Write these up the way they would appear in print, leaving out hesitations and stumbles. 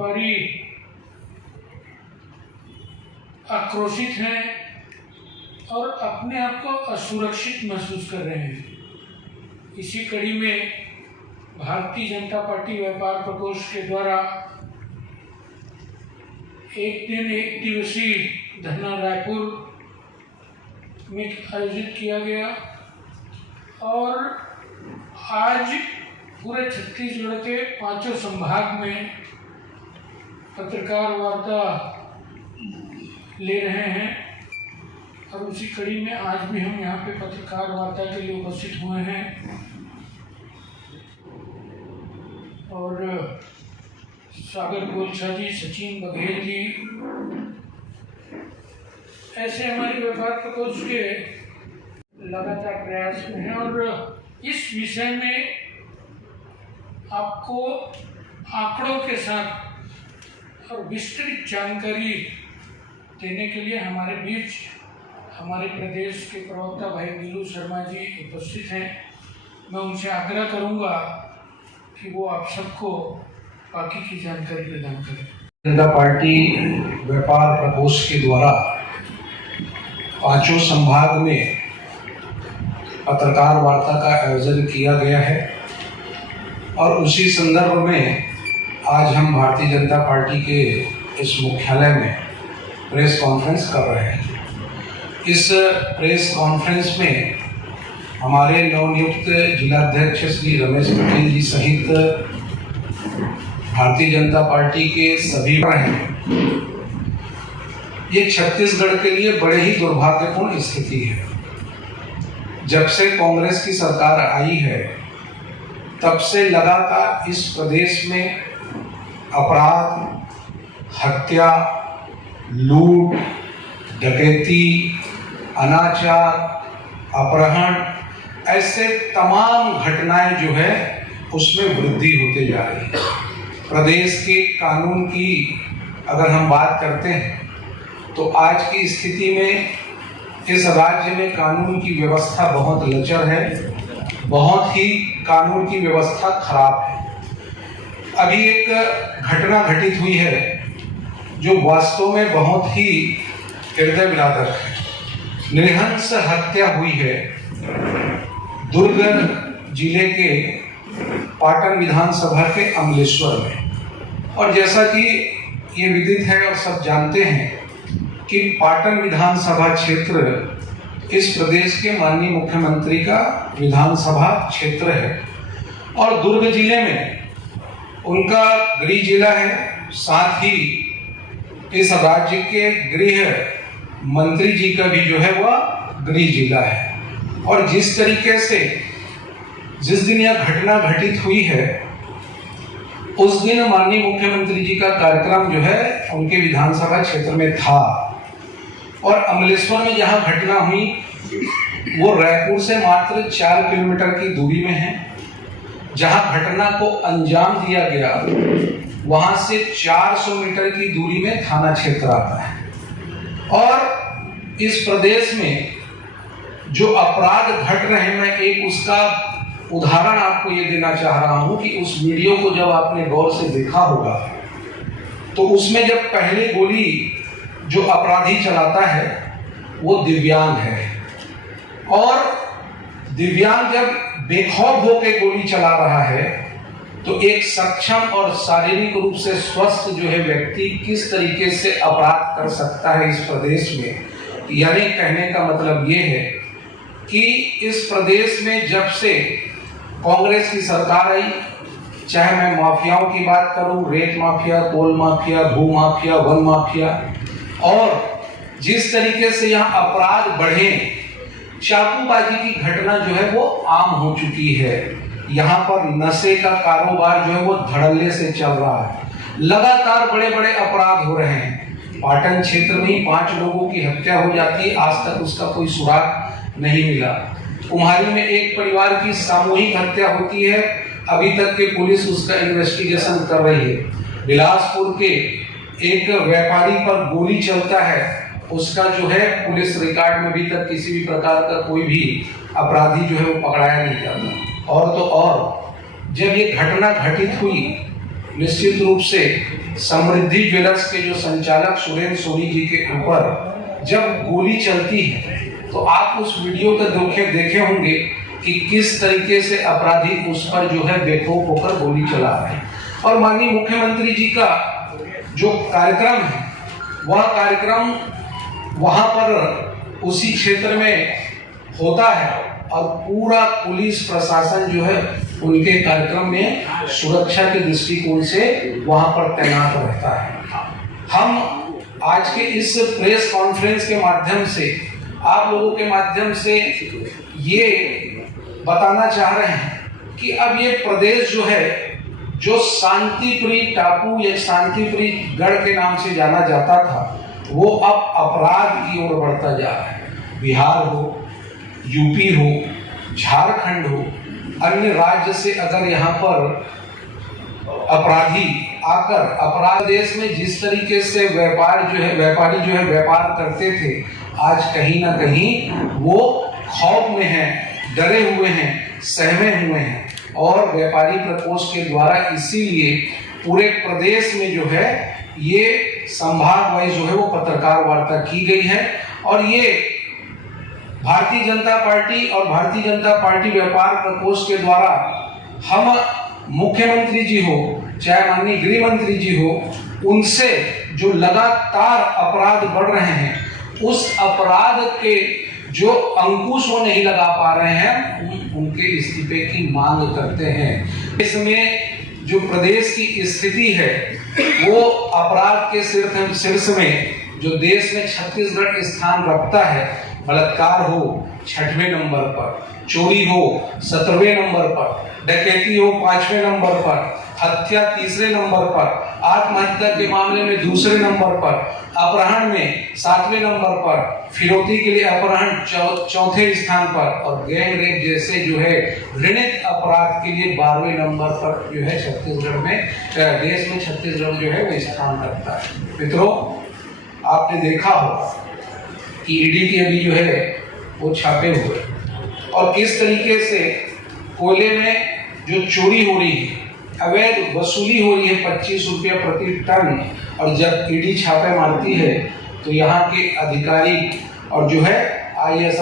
व्यापारी आक्रोशित हैं और अपने आप को असुरक्षित महसूस कर रहे हैं। इसी कड़ी में भारतीय जनता पार्टी व्यापार प्रकोष्ठ के द्वारा एक दिवसीय धरना रायपुर में आयोजित किया गया और आज पूरे छत्तीसगढ़ के 5 संभाग में पत्रकार वार्ता ले रहे हैं और उसी कड़ी में आज भी हम यहाँ पे पत्रकार वार्ता के लिए उपस्थित हुए हैं। और सागर गोलछा जी, सचिन बघेल जी, ऐसे हमारे व्यापार प्रकोष्ठ के लगातार प्रयास में हैं और इस विषय में आपको आंकड़ों के साथ और विस्तृत जानकारी देने के लिए हमारे बीच हमारे प्रदेश के प्रवक्ता भाई नीलू शर्मा जी उपस्थित हैं। मैं उनसे आग्रह करूंगा कि वो आप सबको बाकी की जानकारी प्रदान करें। जनता पार्टी व्यापार प्रकोष्ठ के द्वारा 5 संभाग में पत्रकार वार्ता का आयोजन किया गया है और उसी संदर्भ में आज हम भारतीय जनता पार्टी के इस मुख्यालय में प्रेस कॉन्फ्रेंस कर रहे हैं। इस प्रेस कॉन्फ्रेंस में हमारे नवनियुक्त जिलाध्यक्ष श्री रमेश पटेल जी सहित भारतीय जनता पार्टी के सभी हैं। ये छत्तीसगढ़ के लिए बड़े ही दुर्भाग्यपूर्ण स्थिति है। जब से कांग्रेस की सरकार आई है तब से लगातार इस प्रदेश में अपराध, हत्या, लूट, डकैती, अनाचार, अपहरण, ऐसे तमाम घटनाएं जो है उसमें वृद्धि होते जा रही है। प्रदेश के कानून की अगर हम बात करते हैं तो आज की स्थिति में इस राज्य में कानून की व्यवस्था बहुत लचर है, बहुत ही कानून की व्यवस्था खराब है। अभी एक घटना घटित हुई है जो वास्तव में बहुत ही हृदय विदारक है। नृशंस हत्या हुई है दुर्ग जिले के पाटन विधानसभा के अमलेश्वर में। और जैसा कि ये विदित है और सब जानते हैं कि पाटन विधानसभा क्षेत्र इस प्रदेश के माननीय मुख्यमंत्री का विधानसभा क्षेत्र है और दुर्ग जिले में उनका गृह जिला है, साथ ही इस राज्य के गृह मंत्री जी का भी जो है वह गृह जिला है। और जिस तरीके से जिस दिन यह घटना घटित हुई है उस दिन माननीय मुख्यमंत्री जी का कार्यक्रम जो है उनके विधानसभा क्षेत्र में था और अमलेश्वर में जहां घटना हुई वो रायपुर से मात्र 4 किलोमीटर की दूरी में है। जहां घटना को अंजाम दिया गया वहां से 400 मीटर की दूरी में थाना क्षेत्र आता है। और इस प्रदेश में जो अपराध घट रहे हैं, मैं एक उसका उदाहरण आपको ये देना चाह रहा हूं कि उस वीडियो को जब आपने गौर से देखा होगा तो उसमें जब पहले गोली जो अपराधी चलाता है वो दिव्यांग है और दिव्यांग जब बेखौफ होकर गोली चला रहा है तो एक सक्षम और शारीरिक रूप से स्वस्थ जो है व्यक्ति किस तरीके से अपराध कर सकता है इस प्रदेश में। यानी कहने का मतलब ये है कि इस प्रदेश में जब से कांग्रेस की सरकार आई, चाहे मैं माफियाओं की बात करूं, रेत माफिया, कोल माफिया, भू माफिया, वन माफिया, और जिस तरीके से यहाँ अपराध बढ़े, चाकूबाजी की घटना जो है वो आम हो चुकी है। यहाँ पर नशे का कारोबार जो है वो धड़ल्ले से चल रहा है। लगातार बड़े बड़े अपराध हो रहे हैं। पाटन क्षेत्र में ही 5 लोगों की हत्या हो जाती है, आज तक उसका कोई सुराग नहीं मिला। कुम्हारी में एक परिवार की सामूहिक हत्या होती है, अभी तक के पुलिस उसका इन्वेस्टिगेशन कर रही है। बिलासपुर के एक व्यापारी पर गोली चलता है, उसका जो है पुलिस रिकॉर्ड में अभी तक किसी भी प्रकार का कोई भी अपराधी जो है वो पकड़ाया नहीं जाता। और तो और जब ये घटना घटित हुई निश्चित रूप से समृद्धि ज्वेलर्स के जो संचालक सुरेंद्र सोनी जी के ऊपर जब गोली चलती है तो आप उस वीडियो को देखे होंगे कि किस तरीके से अपराधी उस पर जो है बेखौफ होकर गोली चला रहे हैं। और माननीय मुख्यमंत्री जी का जो कार्यक्रम है वह कार्यक्रम वहां पर उसी क्षेत्र में होता है और पूरा पुलिस प्रशासन जो है उनके कार्यक्रम में सुरक्षा के दृष्टिकोण से वहां पर तैनात रहता है। हम आज के इस प्रेस कॉन्फ्रेंस के माध्यम से आप लोगों के माध्यम से ये बताना चाह रहे हैं कि अब ये प्रदेश जो है, जो शांतिप्रिय टापू या शांतिप्रिय गढ़ के नाम से जाना जाता था, वो अब अपराध की ओर बढ़ता जा रहा है। बिहार हो, यूपी हो, झारखंड हो, अन्य राज्य से अगर यहाँ पर अपराधी आकर अपराध देश में जिस तरीके से व्यापारी जो है व्यापार करते थे, आज कहीं ना कहीं वो खौफ में हैं, डरे हुए हैं, सहमे हुए हैं। और व्यापारी प्रकोष्ठ के द्वारा इसीलिए पूरे प्रदेश में जो है ये संभाग वाइज जो है वो पत्रकार वार्ता की गई है। और ये भारतीय जनता पार्टी और भारतीय जनता पार्टी व्यापार प्रकोष्ठ के द्वारा हम मुख्यमंत्री जी हो चाहे माननीय गृह मंत्री जी हो, उनसे जो लगातार अपराध बढ़ रहे हैं, उस अपराध के जो अंकुश वो नहीं लगा पा रहे हैं, उनके इस्तीफे की मांग करते हैं। इसमें जो प्रदेश की स्थिति है वो अपराध के शीर्ष में जो देश में छत्तीसगढ़ स्थान रखता है। बलात्कार हो 6वें नंबर पर, चोरी हो 17वें नंबर पर, डकैती हो 5वें नंबर पर, हत्या 3रे नंबर पर, आत्महत्या के मामले में 2रे नंबर पर, अपहरण में 7वें नंबर पर, फिरौती के लिए अपहरण 4थे स्थान पर और गैंग रेप जैसे जो है घृणित अपराध के लिए 12वें नंबर पर जो है छत्तीसगढ़ में, देश में छत्तीसगढ़ जो है वो स्थान रखता है। मित्रों, आपने देखा होगा कि ईडी के अभी जो है वो छापे हुए और किस तरीके से कोयले में जो चोरी हो रही है, अवैध वसूली हो रही है 25 रुपया प्रति टन, और जब ईडी छापे मारती है तो यहाँ के अधिकारी और जो है IAS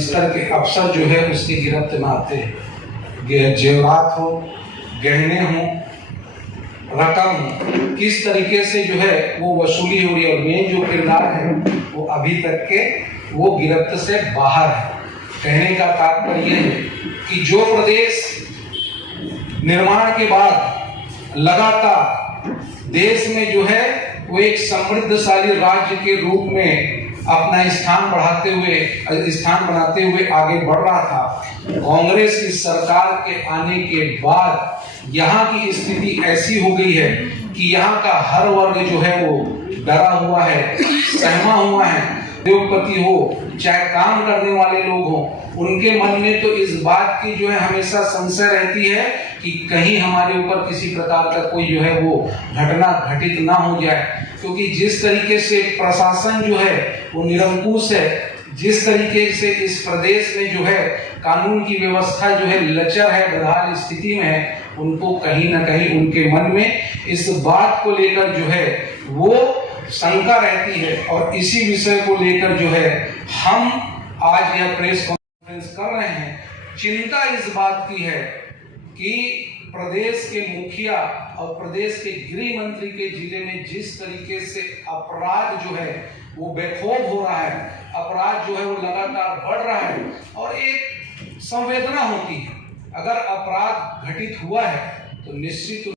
स्तर के अफसर जो है उसकी गिरफ्त में आते हैं। जेवरात हो, गहने हो, रकम हो, किस तरीके से जो है वो वसूली हो रही है। और मेन जो किरदार है वो अभी तक के वो गिरफ्त से बाहर है। कहने का तात्पर्य है कि जो प्रदेश निर्माण के बाद लगातार देश में जो है वो एक समृद्धशाली राज्य के रूप में अपना स्थान बनाते हुए आगे बढ़ रहा था, कांग्रेस की सरकार के आने के बाद यहाँ की स्थिति ऐसी हो गई है कि यहाँ का हर वर्ग जो है वो डरा हुआ है, सहमा हुआ है। उद्योगपति हो चाहे काम करने वाले लोग हो, उनके मन में तो इस बात की जो है हमेशा संशय रहती है कि कहीं हमारे ऊपर किसी प्रकार का कोई जो है वो घटना घटित ना हो जाए। क्योंकि जिस तरीके से प्रशासन जो है वो निरंकुश है, जिस तरीके से इस प्रदेश में जो है कानून की व्यवस्था जो है लचर है, बदहाल स्थिति में है, उनको कहीं ना कहीं उनके मन में इस बात को लेकर जो है वो शंका रहती है। और इसी विषय को लेकर जो है हम आज यह प्रेस कॉन्फ्रेंस कर रहे हैं। चिंता इस बात की है कि प्रदेश के मुखिया और प्रदेश के गृह मंत्री के जिले में जिस तरीके से अपराध जो है वो बेखौफ हो रहा है, अपराध जो है वो लगातार बढ़ रहा है। और एक संवेदना होती है, अगर अपराध घटित हुआ है तो निश्चित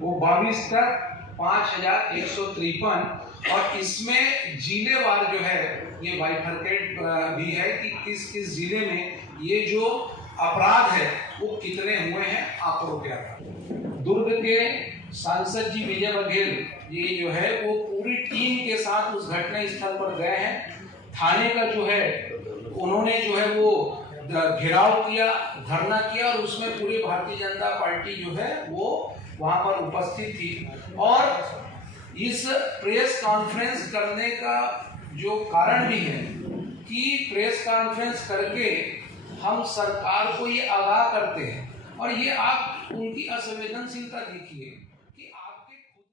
वो 22 तक 5153, और इसमें जिलेवार जो है ये बाइफरकेट भी है कि किस किस जिले में ये जो अपराध है वो कितने हुए हैं, आंकड़ों के आधार। दुर्ग के सांसद जी विजय बघेल ये जो है वो पूरी टीम के साथ उस घटना स्थल पर गए हैं। थाने का जो है उन्होंने जो है वो घेराव किया, धरना किया, और उसमें पूरी भारतीय जनता पार्टी जो है वो वहां पर उपस्थित थी। और इस प्रेस कॉन्फ्रेंस करने का जो कारण भी है कि प्रेस कॉन्फ्रेंस करके हम सरकार को ये आगाह करते हैं। और ये आप उनकी असंवेदनशीलता देखिए